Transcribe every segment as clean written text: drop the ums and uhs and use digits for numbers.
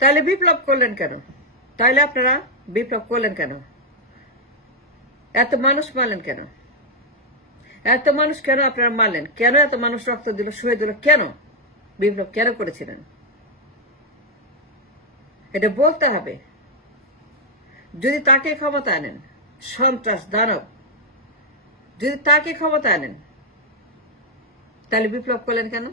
তাহলে বিপ্লব করলেন কেন? তাহলে আপনারা বিপ্লব করলেন কেন? এত মানুষ মারলেন কেন? এত মানুষ কেন আপনারা মারলেন? কেন এত মানুষ রক্ত দিল, শহীদ দিল? কেন বিপ্লব কেন করেছিলেন? এটা বলতে হবে। যদি তাকে ক্ষমতা আনেন, সন্ত্রাস দানব, যদি তাকে ক্ষমতা আনেন, তাহলে বিপ্লব করলেন কেন?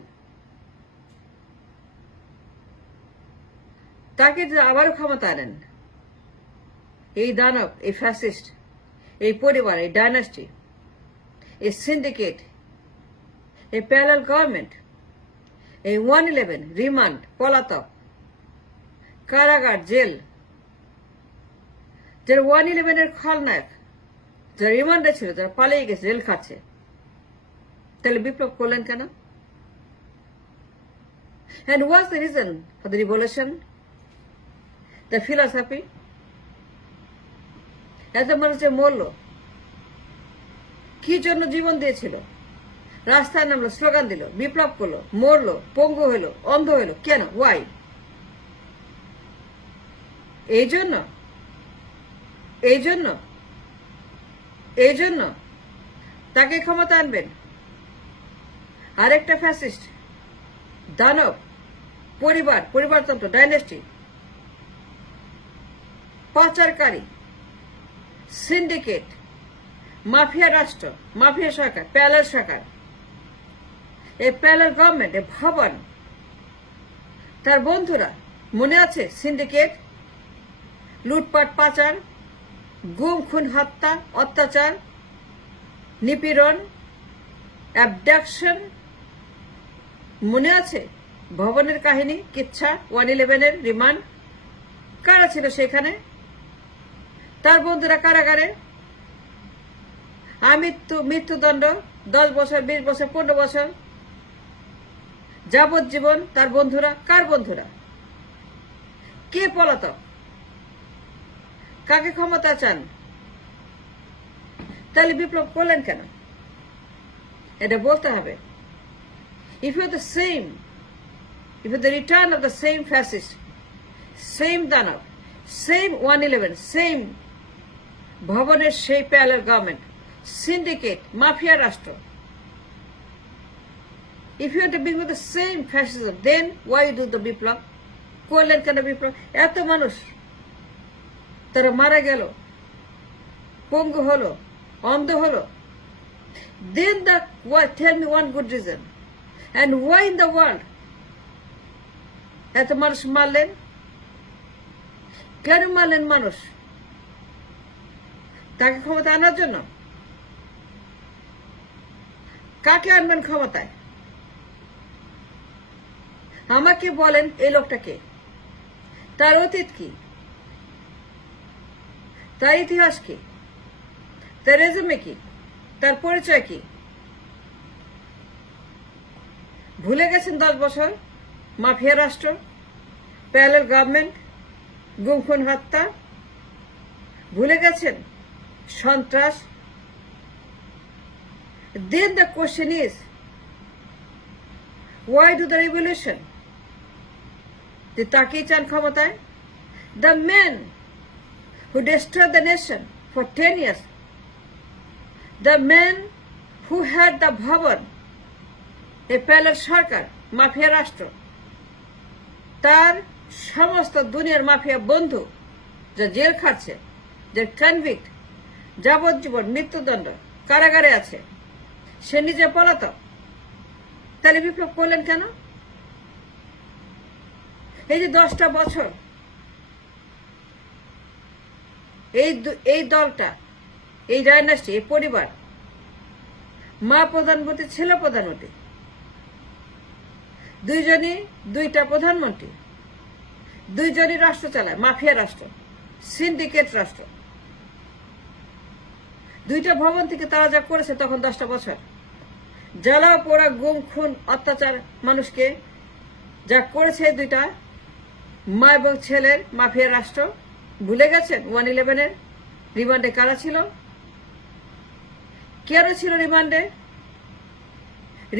তাকে যদি আবারও ক্ষমতা আনেন, এই দানব, এই ফ্যাসিস্ট, এই পরিবার, এই ডাইনাস্টি, এই সিন্ডিকেট, এই প্যারালাল গভর্নমেন্ট, এই 111 রিমান্ড, পলাতক, কারাগার, জেল, যারা 111 খলনায়ক, যারা রিমান্ডে ছিল, যারা পালিয়ে গেছে, জেল খাচ্ছে, তাহলে বিপ্লব করলেন কেন? And what's the reason for the revolution? The philosophy? এত মানুষ যে মরল, কি জন্য জীবন দিয়েছিল? রাস্তায় নামলো, স্লোগান দিল, বিপ্লব করলো, মরলো, পঙ্গু হলো, অন্ধ হলো, কেন? ওয়াই? এই জন্য, এই জন্য, এই জন্য তাকে ক্ষমতা আনবেন? আরেকটা ফ্যাসিস্ট, দানব, পরিবার, পরিবারতন্ত্র, ডাইনেস্টি, পাচারকারী, সিন্ডিকেট, মাফিয়া রাষ্ট্র, মাফিয়া সরকার, প্যারালাল সরকার, এই প্যারালাল গভর্নমেন্ট, এই ভবন, তার বন্ধুরা, মনে আছে? সিন্ডিকেট, লুটপাট, পাচার, গুম, খুন, হত্যা, অত্যাচার, নিপীড়ন, অ্যাবডাকশন, মনে আছে? ভবনের কাহিনী, কিচ্ছা, 111 রিমান্ড, কারা ছিল সেখানে? তার বন্ধুরা কারাগারে, মৃত্যুদণ্ড, 10 বছর, 20 বছর, 15 বছর, যাবজ্জীবন। তার বন্ধুরা, কার বন্ধুরা? কে পলাতক? কাকে ক্ষমতা চান? তাহলে বিপ্লব করলেন কেন? এটা বলতে হবে। If you're the same, if you're the return of the same fascist, same দানব, same 111, same ভবনের সেই প্যারালাল গভর্নমেন্ট, সিন্ডিকেট, মাফিয়া রাষ্ট্র, if you want to be with the same fascism, then why do the বিপ্লব? করলেন কেন বিপ্লব? এত মানুষ তারা মারা গেল, পঙ্গু হলো, অন্ধ হলো, then tell me one good reason. And why in the world এত মানুষ মারলেন? কেন মারলেন মানুষ? তাকে ক্ষমতা আনার জন্য? কাকে আনবেন ক্ষমতায়? আমাকে বলেন, এই লোকটাকে, তার অতীত কি, তার ইতিহাস কি, তার রেজুমে কি, তার পরিচয় কি? ভুলে গেছেন 10 বছর মাফিয়া রাষ্ট্র, প্যারালাল গভর্নমেন্ট, গুম, খুন, হত্যা? ভুলে গেছেন সন্ত্রাস? Then the question is, why do the revolution? যে তাকেই চান ক্ষমতায়? The men who destroyed the nation for 10 years, the men who had the ভবন, a প্যারালাল সরকার, মাফিয়া রাষ্ট্র, তার সমস্ত দুনিয়ার মাফিয়া বন্ধু যা জেল খাচ্ছে, যে কনভিক্ট, যাবজ্জীবন, মৃত্যুদণ্ড, কারাগারে আছে, সে নিজে পলাতক, তাহলে বিপ্লব করলেন কেন? এই যে 10টা বছর এই দলটা, এই ডাইনাস্টি, এই পরিবার, মা প্রধানমন্ত্রী, ছেলে প্রধানমন্ত্রী, দুইজনই 2টা প্রধানমন্ত্রী, দুইজনই রাষ্ট্র চালায়, মাফিয়া রাষ্ট্র, সিন্ডিকেট রাষ্ট্র। 2টা ভবন থেকে তারা যা করেছে তখন 10টা বছর, জ্বালাও পোড়া, গুম, খুন, অত্যাচার, মানুষকে যা করেছে 2টা মা এবং ছেলের মাফিয়া রাষ্ট্র, ভুলে গেছেন? 111 রিমান্ডে কারা ছিল? কেন ছিল রিমান্ডে?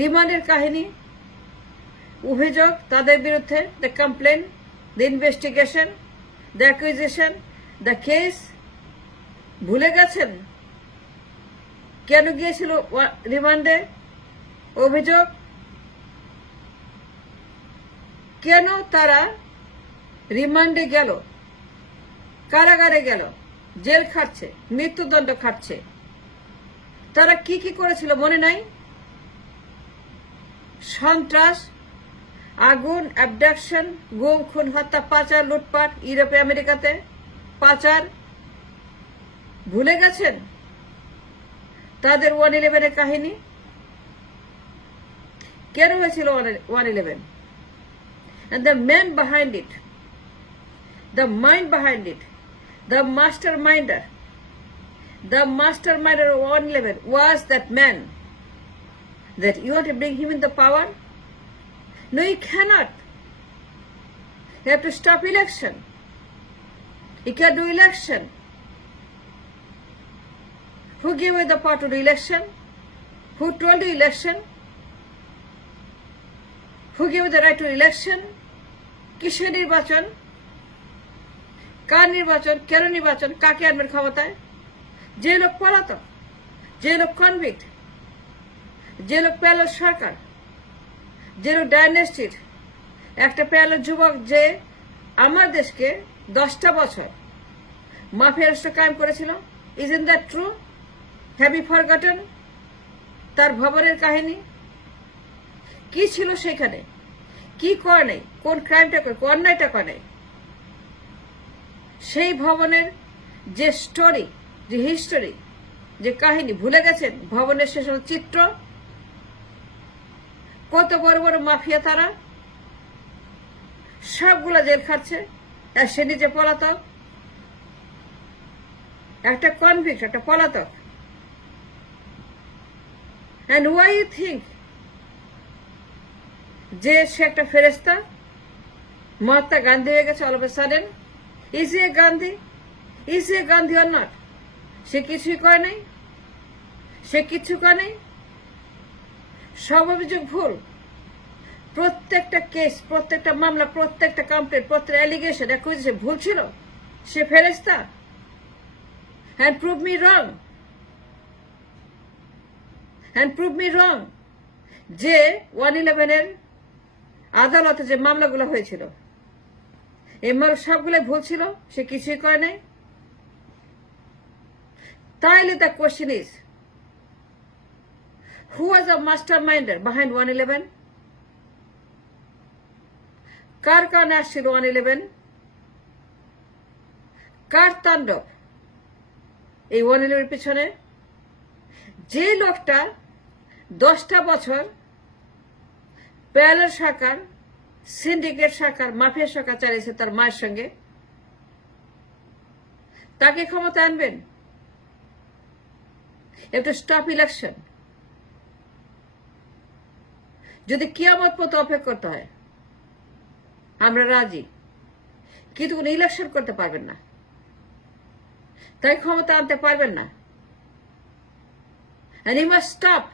রিমান্ডের কাহিনী, অভিযোগ তাদের বিরুদ্ধে, the complain, the investigation, the accusation, the case, ভুলে গেছেন কেন গিয়েছিল রিমান্ডে? অভিযোগ কেন তারা রিমান্ডে গেল, কারাগারে গেল, জেল খাটছে, মৃত্যুদণ্ড খাটছে? তারা কি কি করেছিল মনে নাই? সন্ত্রাস, আগুন, অ্যাবডাকশন, গুম, খুন, হত্যা, পাচার, লুটপাট, ইউরোপে আমেরিকাতে পাচার। ভুলে গেছেন তাদের 1/11 কাহিনী? কেন হয়েছিল 1/11? And the man behind it, the mind behind it, the masterminder of 1/11 was that man. That you want to bring him in the power? No, you cannot. You have to stop election. You can't do election. Who gave you the power to do election? Who told you election? Who gave you the right to election? কিসের নির্বাচন? কার নির্বাচন? কেন নির্বাচন? কাকে আনবেন ক্ষমতায়? যে লোক পলাতক, যে লোক কনভিক্ট, যে লোক প্যালের সরকার, যে লোক ডাইনেস্টির একটা প্যালের যুবক, যে আমার দেশকে 10টা বছর মাফিয়া রাষ্ট্র কায়েম করেছিল। Isn't that true? Have you forgotten তার ভবনের কাহিনী? কি ছিল সেখানে? কি করে নাই? কোন ক্রাইমটা করে, কোন অন্যায়টা করে? সেই ভবনের যে স্টোরি, যে হিস্টোরি, যে কাহিনী ভুলে গেছেন? ভবনের শেষ চিত্র, কত বড় বড় মাফিয়া তারা, সবগুলা জেল খাচ্ছে, আর সে নিজে পলাতক, একটা কনভিক্ট, একটা পলাতক। And why you think যে সে একটা ফেরেস্তা, মহাত্মা গান্ধী হয়ে গেছে all of a sudden? Is he a Gandhi? Is he a Gandhi or not? সে কিছুই করে নাই, সে কিছু করে নাই। সব অভিযোগ ভুল, প্রত্যেকটা কেস, প্রত্যেকটা মামলা, প্রত্যেকটা কমপ্লেন, প্রত্যেকটা অ্যালিগেশন, অ্যাকুইজিশন ভুল ছিল। সে ফেরেস্তা। And prove me wrong. And prove me wrong যে 1/11 আদালতে যে মামলাগুলো হয়েছিল, এই সবগুলো ভুল ছিল, সে কিছুই করে নাই। তাইলে the question is, who was a masterminder behind 1/11? কার কারণে আসছিল 1/11? কার তাণ্ডব এই 1/11 পিছনে? যে লোকটা 10টা বছর প্যালের সরকার, সিন্ডিকেট সরকার, মাফিয়া সরকার চালিয়েছে তার মায়ের সঙ্গে, তাকে ক্ষমতা আনবেন? একটু স্টপ ইলেকশন। যদি কিয়ামত পর্যন্ত অপেক্ষা করতে হয় আমরা রাজি, কিন্তু কোন ইলেকশন করতে পারবেন না, তাই ক্ষমতা আনতে পারবেন না। And he must stop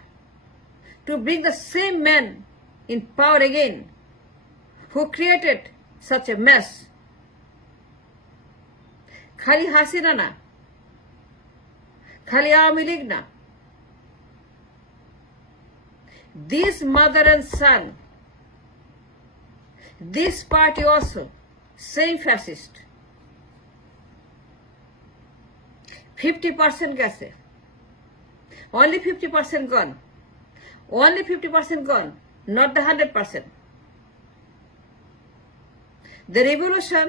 to bring the same man in power again who created such a mess. খালি হাসিনা না, খালি আওয়ামী লীগ না, this mother and son, this party also, same fascist. 50% গেছে, only 50% gone, only 50% gone, not the 100%. The revolution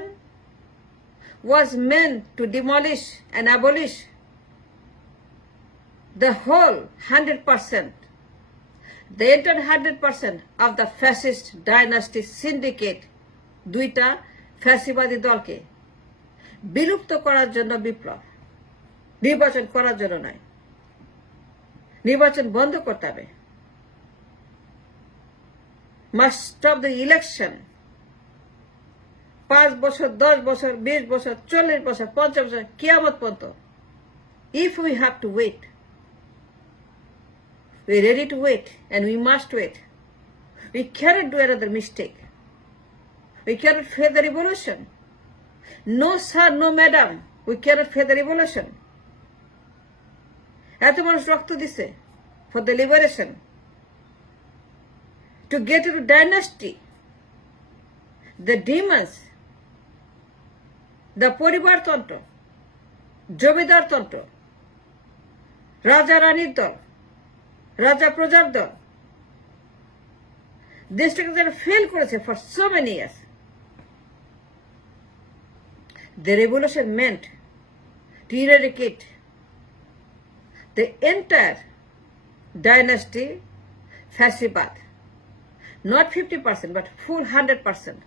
was meant to demolish and abolish the whole 100%, the entire 100% of the fascist dynasty syndicate, দুইটা ফ্যাসিবাদী দলকে বিলুপ্ত করার জন্য বিপ্লব, নির্বাচন করার জন্য নয়। নির্বাচন বন্ধ করতে হবে। Must stop the election. 5 বছর, 10 বছর, 20 বছর, 40 বছর, 50 বছর, কিয়ামত পর্যন্ত। If we have to wait, we're ready to wait, and we must wait. We cannot do another mistake. We cannot fail the revolution. No sir, no madam, we cannot fail the revolution. এত মানুষ রক্ত দিছে for the liberation, to get into dynasty, the demons, the পরিবারতন্ত্র, জমিদারতন্ত্র, রাজা রানীর দল, রাজা প্রজার দল, দেশটাকে যারা ফেল করেছে for so many years. The revolution meant to eradicate the entire dynasty Fascibad. Not 50%, but full 100%.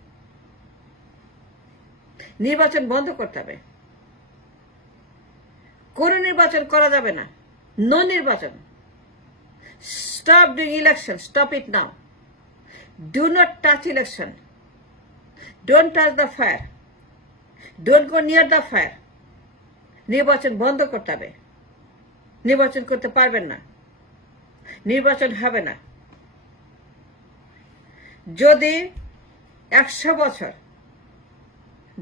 নির্বাচন বন্ধ করতে হবে। কোন নির্বাচন করা যাবে না। No নির্বাচন। Stop doing election. Stop it now. Do not touch election. Don't touch the fire. Don't go near the fire. নির্বাচন বন্ধ করতে হবে। নির্বাচন করতে পারবেন না। নির্বাচন হবে না। যদি 100 বছর,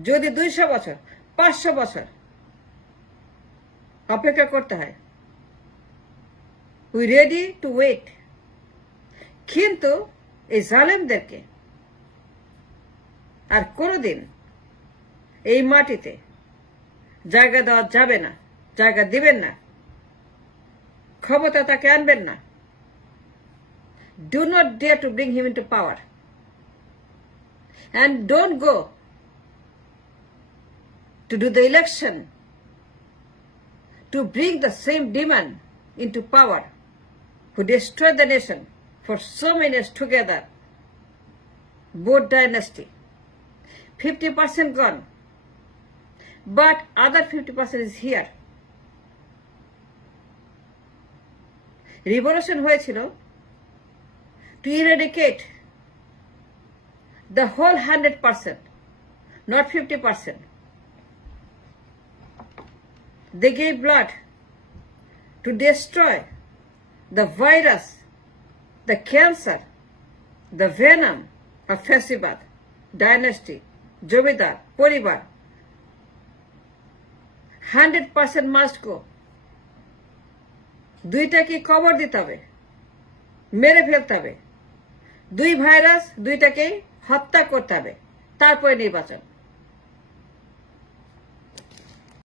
যদি 200 বছর, 500 বছর অপেক্ষা করতে হয়, we ready to wait. কিন্তু এই জালেমদেরকে আর কোনোদিন এই মাটিতে জায়গা দেওয়া যাবে না, জায়গা দিবেন না, ক্ষমতা তাকে আনবেন না। Do not dare to bring him into power. And don't go to do the election to bring the same demon into power who destroyed the nation for so many years together. Both dynasty. 50% gone. But other 50% is here. Revolution হয়েছিল to eradicate the whole 100%, not 50%. They gave blood to destroy the virus, the cancer, the venom of Fascibad, dynasty, জমিদার, পরিবার. 100% must go. দুইটাকে কবর দিতে হবে, মেরে ফেলতে হবে। দুই ভাইরাস, দুইটাকে হত্যা করতে হবে, তারপরে নির্বাচন।